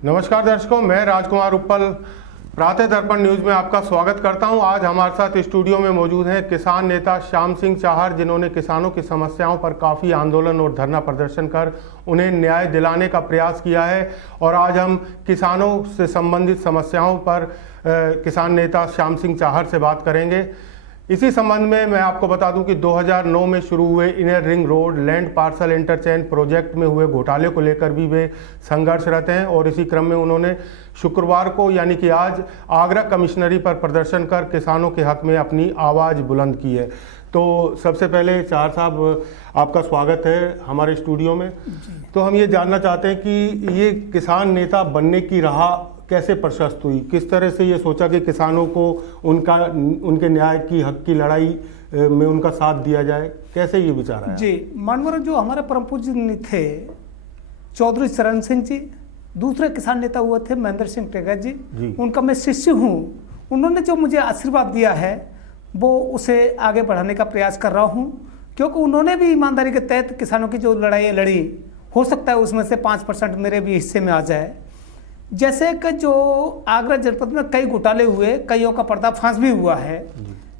नमस्कार दर्शकों, मैं राजकुमार उप्पल प्रातः दर्पण न्यूज में आपका स्वागत करता हूं। आज हमारे साथ स्टूडियो में मौजूद हैं किसान नेता श्याम सिंह चाहर, जिन्होंने किसानों की समस्याओं पर काफ़ी आंदोलन और धरना प्रदर्शन कर उन्हें न्याय दिलाने का प्रयास किया है। और आज हम किसानों से संबंधित समस्याओं पर किसान नेता श्याम सिंह चाहर से बात करेंगे। इसी संबंध में मैं आपको बता दूं कि 2009 में शुरू हुए inner ring road land parcel interchange project में हुए घोटाले को लेकर भी वे संघर्षरत हैं। और इसी क्रम में उन्होंने शुक्रवार को यानी कि आज आगरा कमिश्नरी पर प्रदर्शन कर किसानों के हक में अपनी आवाज़ बुलंद की है। तो सबसे पहले चाहर साहब, आपका स्वागत है हमारे स्टूडियो में। तो हम ये जानना चाहते हैं कि ये किसान नेता बनने की राह कैसे प्रशस्त हुई, किस तरह से ये सोचा कि किसानों को उनके न्याय की हक की लड़ाई में उनका साथ दिया जाए, कैसे ये विचार आया? जी, मानवर जो हमारे परम पूज्य थे चौधरी चरण सिंह जी, दूसरे किसान नेता हुए थे महेंद्र सिंह टेगा जी, उनका मैं शिष्य हूँ। उन्होंने जो मुझे आशीर्वाद दिया है वो उसे आगे बढ़ाने का प्रयास कर रहा हूँ, क्योंकि उन्होंने भी ईमानदारी के तहत किसानों की जो लड़ाई लड़ी, हो सकता है उसमें से 5% मेरे भी हिस्से में आ जाए। जैसे कि जो आगरा जनपद में कई घोटाले हुए, कईयों का पर्दाफाश भी हुआ है।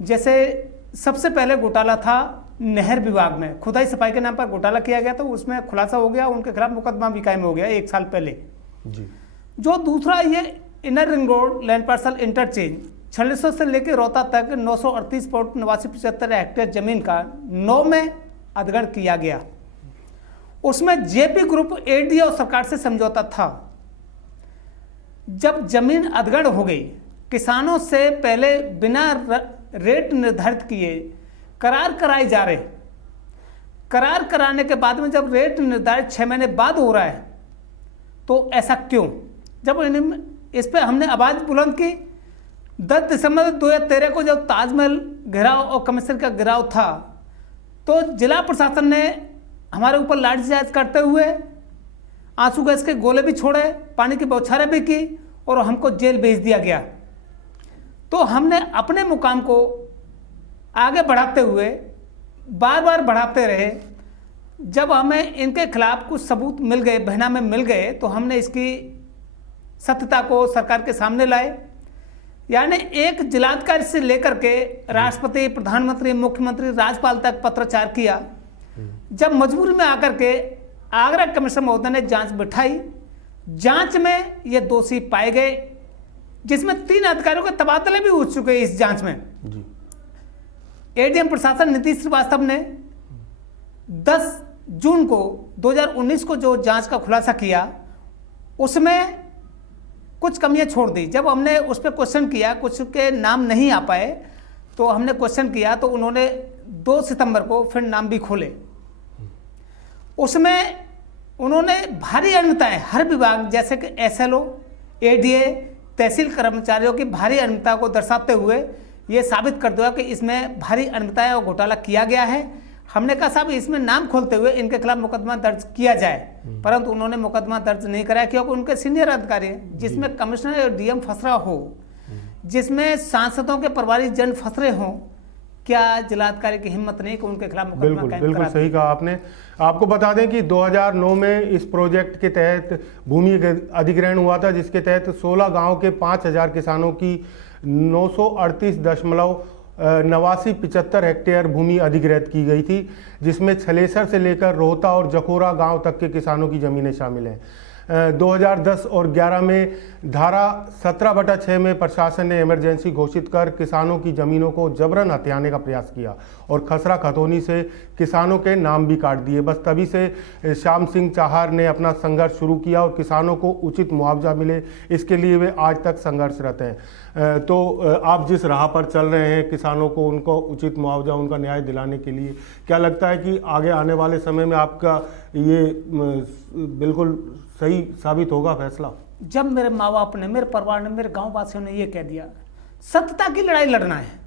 जैसे सबसे पहले घोटाला था नहर विभाग में, खुदाई सफाई के नाम पर घोटाला किया गया, तो उसमें खुलासा हो गया, उनके खिलाफ मुकदमा भी कायम हो गया 1 साल पहले जी। जो दूसरा ये inner ring road land parcel interchange Chhalesar से लेकर रोहता तक 938.8975 हेक्टेयर जमीन का 9 में अधिग्रहण किया गया। उसमें जेपी ग्रुप एडीए और सरकार से समझौता था। जब जमीन अधिग्रहण हो गई, किसानों से पहले बिना रेट निर्धारित किए करार कराए जा रहे, करार कराने के बाद में जब रेट निर्धारित 6 महीने बाद हो रहा है, तो ऐसा क्यों? जब इस पे हमने आवाज़ बुलंद की। 10 दिसंबर 2013 को जब ताजमहल घेराव और कमिश्नर का घेराव था, तो जिला प्रशासन ने हमारे ऊपर लाठीचार्ज करते हुए आंसू गैस के गोले भी छोड़े, पानी की बौछारें भी की और हमको जेल भेज दिया गया। तो हमने अपने मुकाम को आगे बढ़ाते हुए बार बार बढ़ाते रहे। जब हमें इनके खिलाफ कुछ सबूत मिल गए, बहना में मिल गए, तो हमने इसकी सत्यता को सरकार के सामने लाए। यानी एक जिलाधिकारी से लेकर के राष्ट्रपति, प्रधानमंत्री, मुख्यमंत्री, राज्यपाल तक पत्राचार किया। जब मजबूरी में आकर के आगरा कमिश्नर महोदय ने जांच बिठाई, जांच में ये दोषी पाए गए, जिसमें 3 अधिकारियों के तबादले भी हो चुके हैं इस जांच में जी। एडीएम प्रशासन नीतीश श्रीवास्तव ने 10 जून को 2019 को जो जांच का खुलासा किया, उसमें कुछ कमियां छोड़ दी। जब हमने उस पर क्वेश्चन किया, कुछ के नाम नहीं आ पाए, तो हमने क्वेश्चन किया, तो उन्होंने 2 सितंबर को फिर नाम भी खोले। उसमें उन्होंने भारी अनियमितताएं हर विभाग, जैसे कि एसएलओ, एडीए, तहसील कर्मचारियों की भारी अनियमितता को दर्शाते हुए ये साबित कर दिया कि इसमें भारी अनियमितताएं और घोटाला किया गया है। हमने कहा साहब इसमें नाम खोलते हुए इनके खिलाफ मुकदमा दर्ज किया जाए, परंतु उन्होंने मुकदमा दर्ज नहीं कराया, क्योंकि उनके सीनियर अधिकारी हैं, जिसमें कमिश्नर और डीएम फंस रहा हो, जिसमें सांसदों के परिवारिक जन फंस रहे हों, क्या जिलाधिकारी की हिम्मत नहीं कि उनके खिलाफ मुकदमा कायम बिल्कुल सही कहा आपने। आपको बता दें कि 2009 में इस प्रोजेक्ट के तहत भूमि अधिग्रहण हुआ था, जिसके तहत 16 गांव के 5000 किसानों की 938.8975 हेक्टेयर भूमि अधिग्रहित की गई थी, जिसमें छलेसर से लेकर रोहता और जखोरा गांव तक के किसानों की जमीनें शामिल हैं। 2010 और 11 में धारा 17/6 में प्रशासन ने इमरजेंसी घोषित कर किसानों की ज़मीनों को जबरन हथियाने का प्रयास किया और खसरा खतौनी से किसानों के नाम भी काट दिए। बस तभी से श्याम सिंह चाहर ने अपना संघर्ष शुरू किया और किसानों को उचित मुआवजा मिले, इसके लिए वे आज तक संघर्षरत हैं। तो आप जिस राह पर चल रहे हैं किसानों को उनको उचित मुआवजा, उनका न्याय दिलाने के लिए, क्या लगता है कि आगे आने वाले समय में आपका ये बिल्कुल सही साबित होगा फैसला? जब मेरे माँ बाप ने, मेरे परिवार ने, मेरे गांव वासियों ने ये कह दिया सत्यता की लड़ाई लड़ना है,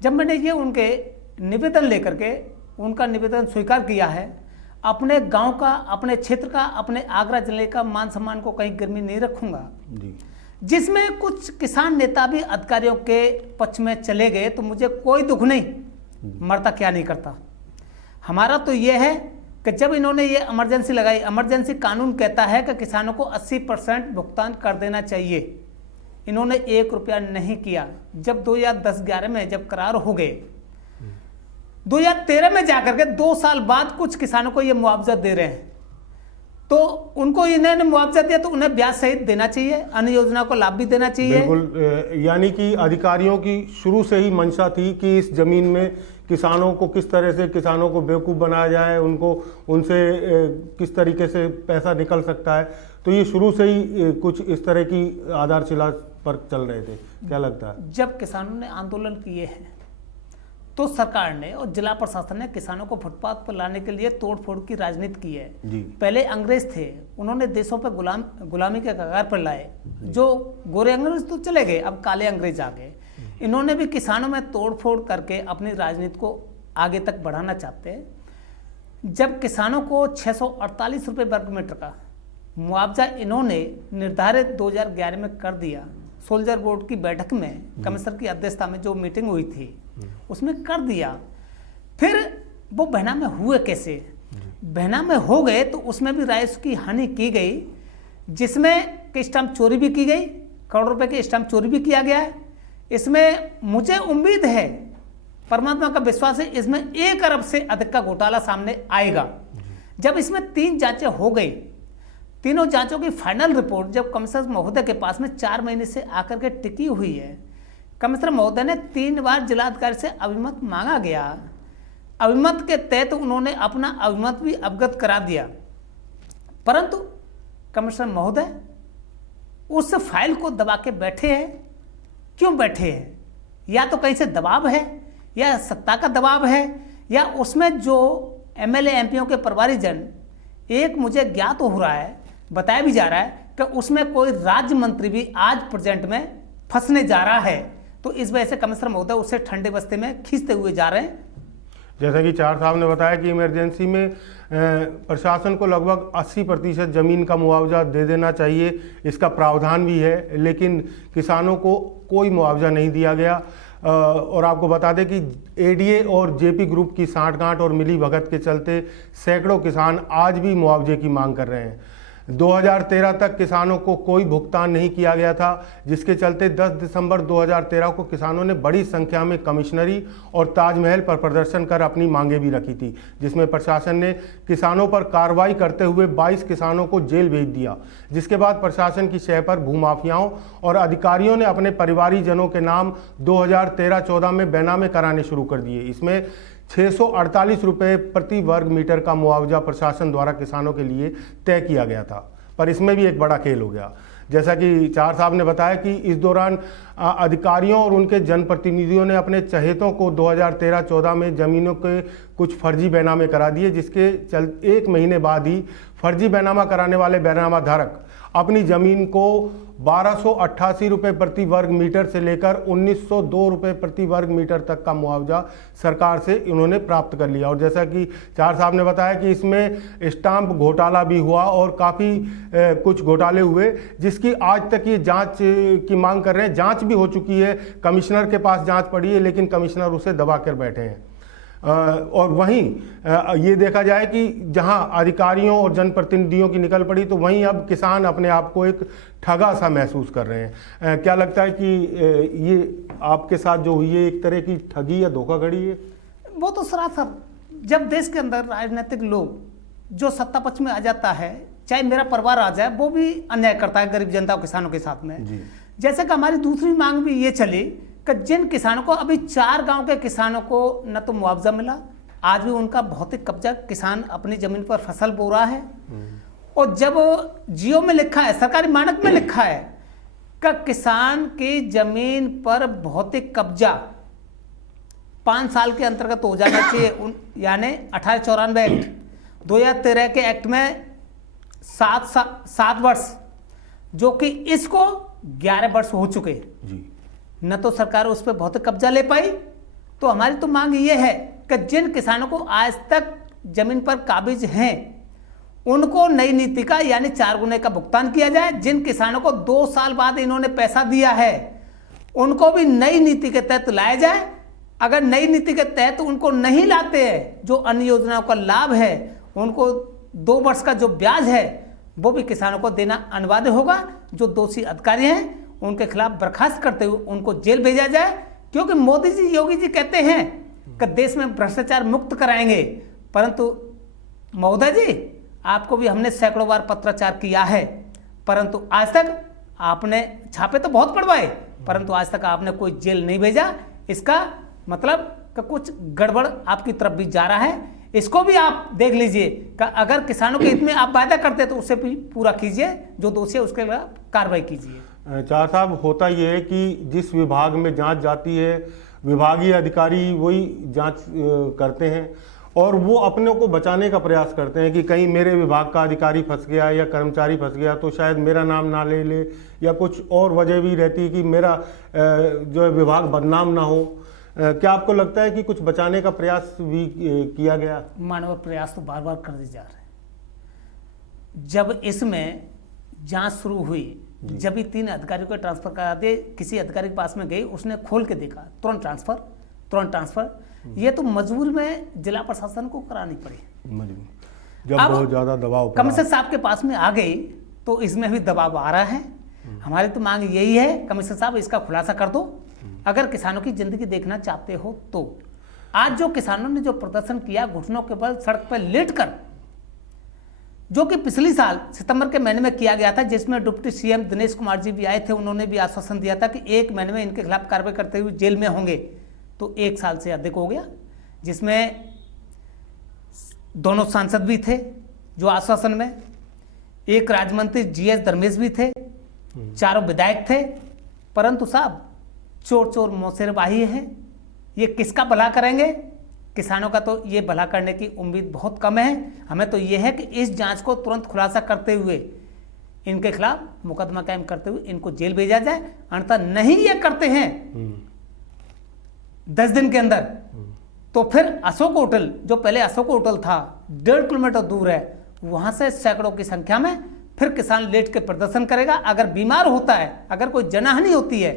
जब मैंने ये उनके निवेदन लेकर के उनका निवेदन स्वीकार किया है, अपने गांव का, अपने क्षेत्र का, अपने आगरा जिले का मान सम्मान को कहीं गिरवी नहीं रखूंगा जी। जिसमें कुछ किसान नेता भी अधिकारियों के पक्ष में चले गए, तो मुझे कोई दुख नहीं, मरता क्या नहीं करता। हमारा तो ये है कि जब इन्होंने ये इमरजेंसी लगाई, इमरजेंसी कानून कहता है कि किसानों को 80% भुगतान कर देना चाहिए, इन्होंने 1 रुपया नहीं किया। जब 2010-11 में जब करार हो गए, 2013 में जाकर के 2 साल बाद कुछ किसानों को ये मुआवजा दे रहे हैं, तो उनको इन्होंने मुआवजा दिया तो उन्हें ब्याज सहित देना चाहिए, अन्य योजना को लाभ भी देना चाहिए। बिल्कुल, यानी कि अधिकारियों की शुरू से ही मंशा थी कि इस जमीन में किसानों को किस तरह से किसानों को बेवकूफ़ बनाया जाए, उनको उनसे किस तरीके से पैसा निकल सकता है। तो ये शुरू से ही कुछ इस तरह की आधारशिला पर चल रहे थे। क्या लगता है? जब किसानों ने आंदोलन किए हैं तो सरकार ने और जिला प्रशासन ने किसानों को फुटपाथ पर लाने के लिए तोड़फोड़ की राजनीति की है जी। पहले अंग्रेज थे, उन्होंने देशों पर गुलामी के कगार पर लाए। जो गोरे अंग्रेज तो चले गए, अब काले अंग्रेज आ गए। इन्होंने भी किसानों में तोड़फोड़ करके अपनी राजनीति को आगे तक बढ़ाना चाहते हैं। जब किसानों को 648 रुपये वर्ग मीटर का मुआवजा इन्होंने निर्धारित 2011 में कर दिया, सोल्जर बोर्ड की बैठक में कमिश्नर की अध्यक्षता में जो मीटिंग हुई थी उसमें कर दिया। फिर वो बहना में हुए कैसे? बहना में हो गए तो उसमें भी राइस की हानि की गई, जिसमें कि स्टैंप चोरी भी की गई, करोड़ रुपए के स्टैंप चोरी भी किया गया है। इसमें मुझे उम्मीद है, परमात्मा का विश्वास है, इसमें 1 अरब से अधिक का घोटाला सामने आएगा। जब इसमें 3 जांचें हो गई, तीनों जांचों की फाइनल रिपोर्ट जब कमिश्नर महोदय के पास में 4 महीने से आकर के टिकी हुई है, कमिश्नर महोदय ने 3 बार जिलाधिकारी से अभिमत मांगा गया। अभिमत के तहत उन्होंने अपना अभिमत भी अवगत करा दिया, परंतु कमिश्नर महोदय उस फाइल को दबा के बैठे हैं। क्यों बैठे हैं? या तो कहीं से दबाव है, या सत्ता का दबाव है, या उसमें जो एमएलए एमपीओ के परिवारीजन, एक मुझे ज्ञात हो रहा है, बताया भी जा रहा है कि उसमें कोई राज्य मंत्री भी आज प्रेजेंट में फंसने जा रहा है। तो इस वजह से कमिश्नर महोदय उसे ठंडे बस्ते में खींचते हुए जा रहे हैं। जैसा कि चार साहब ने बताया कि इमरजेंसी में प्रशासन को लगभग 80% जमीन का मुआवजा दे देना चाहिए, इसका प्रावधान भी है, लेकिन किसानों को कोई मुआवजा नहीं दिया गया। और आपको बता दें कि एडीए और जेपी ग्रुप की साठगांठ और मिली भगत के चलते सैकड़ों किसान आज भी मुआवजे की मांग कर रहे हैं। 2013 तक किसानों को कोई भुगतान नहीं किया गया था, जिसके चलते 10 दिसंबर 2013 को किसानों ने बड़ी संख्या में कमिश्नरी और ताजमहल पर प्रदर्शन कर अपनी मांगें भी रखी थी, जिसमें प्रशासन ने किसानों पर कार्रवाई करते हुए 22 किसानों को जेल भेज दिया। जिसके बाद प्रशासन की शह पर भूमाफियाओं और अधिकारियों ने अपने परिवारीजनों के नाम 2013-14 में बेनामे कराने शुरू कर दिए। इसमें 648 रुपये प्रति वर्ग मीटर का मुआवजा प्रशासन द्वारा किसानों के लिए तय किया गया था, पर इसमें भी एक बड़ा खेल हो गया। जैसा कि चार साहब ने बताया कि इस दौरान अधिकारियों और उनके जनप्रतिनिधियों ने अपने चहेतों को 2013-14 में जमीनों के कुछ फर्जी बैनामे करा दिए, जिसके 1 महीने बाद ही फर्जी बैनामा कराने वाले बैनामा धारक अपनी जमीन को 1288 रुपये प्रति वर्ग मीटर से लेकर 1902 रुपये प्रति वर्ग मीटर तक का मुआवजा सरकार से इन्होंने प्राप्त कर लिया। और जैसा कि चार साहब ने बताया कि इसमें स्टाम्प घोटाला भी हुआ और काफ़ी कुछ घोटाले हुए, जिसकी आज तक ये जांच की मांग कर रहे हैं। जांच भी हो चुकी है, कमिश्नर के पास जांच पड़ी है, लेकिन कमिश्नर उसे दबा कर बैठे हैं। और वहीं ये देखा जाए कि जहां अधिकारियों और जनप्रतिनिधियों की निकल पड़ी, तो वहीं अब किसान अपने आप को एक ठगा सा महसूस कर रहे हैं। क्या लगता है कि ये आपके साथ जो हुई है एक तरह की ठगी या धोखाधड़ी है? वो तो सरासर, जब देश के अंदर राजनीतिक लोग जो सत्ता पक्ष में आ जाता है, चाहे मेरा परिवार आ जाए, वो भी अन्याय करता है गरीब जनता और किसानों के साथ में। जैसे कि हमारी दूसरी मांग भी ये चली कि जिन किसानों को अभी 4 गांव के किसानों को न तो मुआवजा मिला, आज भी उनका भौतिक कब्जा, किसान अपनी जमीन पर फसल बो रहा है। और जब जियो में लिखा है, सरकारी मानक में लिखा है कि किसान की जमीन पर भौतिक कब्जा 5 साल के अंतर्गत हो जाना चाहिए, यानी 1894 एक्ट, 2013 के एक्ट में 7 वर्ष, जो कि इसको 11 वर्ष हो चुके जी। न तो सरकार उस पर भौतिक कब्जा ले पाई। तो हमारी तो मांग ये है कि जिन किसानों को आज तक जमीन पर काबिज हैं, उनको नई नीति का यानी 4 गुने का भुगतान किया जाए। जिन किसानों को 2 साल बाद इन्होंने पैसा दिया है, उनको भी नई नीति के तहत लाया जाए। अगर नई नीति के तहत उनको नहीं लाते हैं, जो अन्य योजनाओं का लाभ है, उनको 2 वर्ष का जो ब्याज है वो भी किसानों को देना अनिवार्य होगा। जो दोषी अधिकारी हैं उनके खिलाफ बर्खास्त करते हुए उनको जेल भेजा जाए, क्योंकि मोदी जी, योगी जी कहते हैं कि देश में भ्रष्टाचार मुक्त कराएंगे, परंतु महोदय जी आपको भी हमने सैकड़ों बार पत्राचार किया है, परंतु आज तक आपने छापे तो बहुत पड़वाए, परंतु आज तक आपने कोई जेल नहीं भेजा। इसका मतलब कि कुछ गड़बड़ आपकी तरफ भी जा रहा है। इसको भी आप देख लीजिए कि अगर किसानों के हित में आप वायदा करते तो उससे भी पूरा कीजिए, जो दोषी है उसके खिलाफ कार्रवाई कीजिए। चार साहब, होता यह है कि जिस विभाग में जांच जाती है विभागीय अधिकारी वही जांच करते हैं और वो अपने को बचाने का प्रयास करते हैं कि कहीं मेरे विभाग का अधिकारी फंस गया या कर्मचारी फंस गया तो शायद मेरा नाम ना ले ले, या कुछ और वजह भी रहती है कि मेरा जो है विभाग बदनाम ना हो। क्या आपको लगता है कि कुछ बचाने का प्रयास भी किया गया? मानव प्रयास तो बार बार कर दिए जा रहे हैं। जब इसमें जांच शुरू हुई, जब भी 3 अधिकारियों को ट्रांसफर करा दिए, किसी अधिकारी के पास में गई, उसने खोल के देखा, तुरंत ट्रांसफर। ये तो मजबूर में जिला प्रशासन को करानी पड़ी, जब बहुत ज्यादा दबाव कमिश्नर साहब के पास में आ गई तो इसमें भी दबाव आ रहा है। हमारी तो मांग यही है, कमिश्नर साहब इसका खुलासा कर दो अगर किसानों की जिंदगी देखना चाहते हो तो। आज जो किसानों ने जो प्रदर्शन किया घुटनों के बल सड़क पर लेटकर, जो कि पिछले साल सितंबर के महीने में किया गया था, जिसमें डिप्टी सीएम दिनेश कुमार जी भी आए थे, उन्होंने भी आश्वासन दिया था कि 1 महीने में इनके खिलाफ कार्रवाई करते हुए जेल में होंगे, तो 1 साल से अधिक हो गया, जिसमें दोनों सांसद भी थे जो आश्वासन में, एक राज्य मंत्री जीएस धर्मेश भी थे, 4 विधायक थे, परंतु साहब चोर चोर मौसेरबाही है। ये किसका भला करेंगे? किसानों का तो ये भला करने की उम्मीद बहुत कम है। हमें तो ये है कि इस जांच को तुरंत खुलासा करते हुए इनके खिलाफ मुकदमा कायम करते हुए इनको जेल भेजा जाए, अन्यथा नहीं ये करते हैं 10 दिन के अंदर तो फिर अशोक होटल, जो पहले अशोक होटल था 1.5 किलोमीटर दूर है, वहां से सैकड़ों की संख्या में फिर किसान लेट के प्रदर्शन करेगा। अगर बीमार होता है, अगर कोई जनहानि होती है,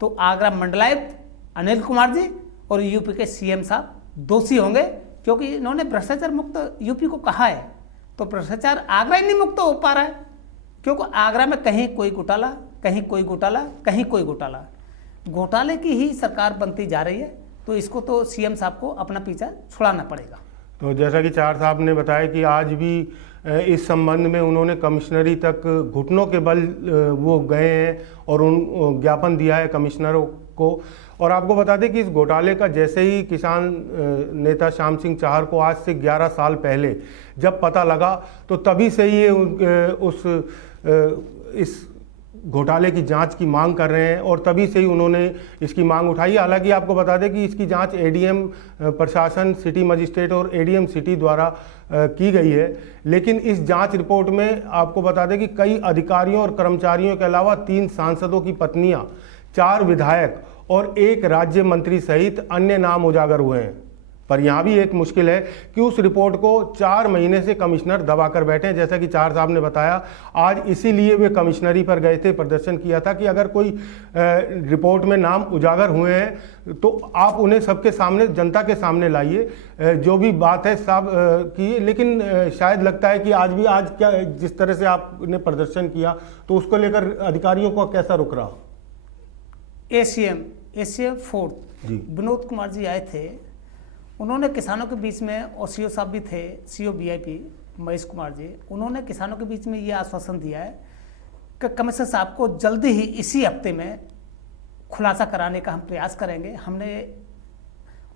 तो आगरा मंडलायुक्त अनिल कुमार जी और यूपी के सीएम साहब दोषी होंगे, क्योंकि इन्होंने भ्रष्टाचार मुक्त यूपी को कहा है, तो भ्रष्टाचार आगरा ही नहीं मुक्त हो पा रहा है, क्योंकि आगरा में कहीं कोई घोटाला, कहीं कोई घोटाला, कहीं कोई घोटाला, घोटाले की ही सरकार बनती जा रही है। तो इसको तो सीएम साहब को अपना पीछा छुड़ाना पड़ेगा। तो जैसा कि चार साहब ने बताया कि आज भी इस संबंध में उन्होंने कमिश्नरी तक घुटनों के बल वो गए हैं और उन ज्ञापन दिया है कमिश्नरों को। और आपको बता दें कि इस घोटाले का जैसे ही किसान नेता श्याम सिंह चाहर को आज से 11 साल पहले जब पता लगा, तो तभी से ही इस घोटाले की जांच की मांग कर रहे हैं और तभी से ही उन्होंने इसकी मांग उठाई। हालांकि आपको बता दें कि इसकी जांच एडीएम प्रशासन, सिटी मजिस्ट्रेट और एडीएम सिटी द्वारा की गई है, लेकिन इस जांच रिपोर्ट में आपको बता दें कि कई अधिकारियों और कर्मचारियों के अलावा 3 सांसदों की पत्नियां, 4 विधायक और 1 राज्य मंत्री सहित अन्य नाम उजागर हुए हैं। पर यहाँ भी एक मुश्किल है कि उस रिपोर्ट को 4 महीने से कमिश्नर दबा कर बैठे हैं। जैसा कि चार साहब ने बताया, आज इसीलिए वे कमिश्नरी पर गए थे, प्रदर्शन किया था कि अगर कोई रिपोर्ट में नाम उजागर हुए हैं तो आप उन्हें सबके सामने, जनता के सामने लाइए, जो भी बात है सब की। लेकिन शायद लगता है कि आज क्या जिस तरह से आपने प्रदर्शन किया तो उसको लेकर अधिकारियों को कैसा रुक रहा? एसीएम 4 विनोद कुमार जी आए थे, उन्होंने किसानों के बीच में, और सीओ साहब भी थे, सीओ वीआईपी महेश कुमार जी, उन्होंने किसानों के बीच में ये आश्वासन दिया है कि कमिश्नर साहब को जल्दी ही इसी हफ्ते में खुलासा कराने का हम प्रयास करेंगे। हमने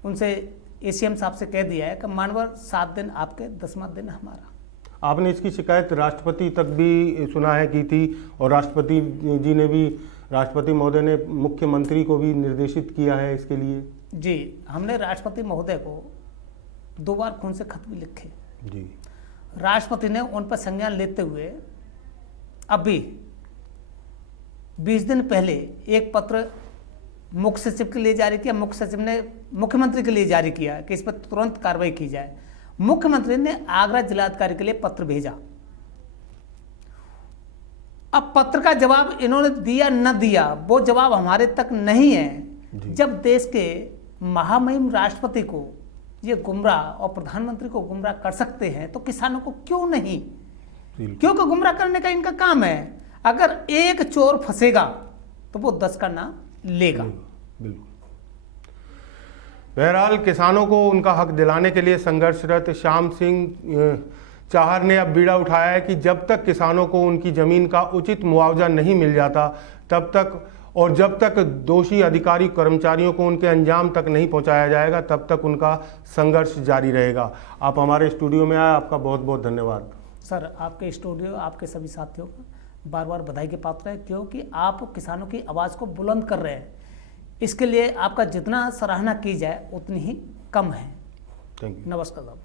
उनसे, एसीएम साहब से कह दिया है कि मानवर 7 दिन आपके, 10वां दिन हमारा। आपने इसकी शिकायत राष्ट्रपति तक भी सुना है की थी, और राष्ट्रपति जी ने भी, राष्ट्रपति महोदय ने मुख्यमंत्री को भी निर्देशित किया है इसके लिए। जी, हमने राष्ट्रपति महोदय को 2 बार खून से खत भी लिखे जी। राष्ट्रपति ने उन पर संज्ञान लेते हुए अभी 20 दिन पहले एक पत्र मुख्य सचिव के लिए जारी किया। मुख्य सचिव ने मुख्यमंत्री के लिए जारी किया कि इस पर तुरंत कार्रवाई की जाए। मुख्यमंत्री ने आगरा जिलाधिकारी के लिए पत्र भेजा। अब पत्र का जवाब इन्होंने दिया न दिया, वो जवाब हमारे तक नहीं है। जब देश के महामहिम राष्ट्रपति को ये गुमराह और प्रधानमंत्री को गुमराह कर सकते हैं तो किसानों को क्यों नहीं? क्योंकि गुमराह करने का इनका काम है। अगर एक चोर फंसेगा तो वो 10 का नाम लेगा। बिल्कुल। बहरहाल किसानों को उनका हक दिलाने के लिए संघर्षरत श्याम सिंह चाहर ने अब बीड़ा उठाया है कि जब तक किसानों को उनकी जमीन का उचित मुआवजा नहीं मिल जाता तब तक, और जब तक दोषी अधिकारी कर्मचारियों को उनके अंजाम तक नहीं पहुंचाया जाएगा तब तक उनका संघर्ष जारी रहेगा। आप हमारे स्टूडियो में आए, आपका बहुत बहुत धन्यवाद। सर, आपके स्टूडियो, आपके सभी साथियों को बार बार बधाई के पात्र है, क्योंकि आप किसानों की आवाज़ को बुलंद कर रहे हैं। इसके लिए आपका जितना सराहना की जाए उतनी ही कम है। Thank you. नमस्कार साहब।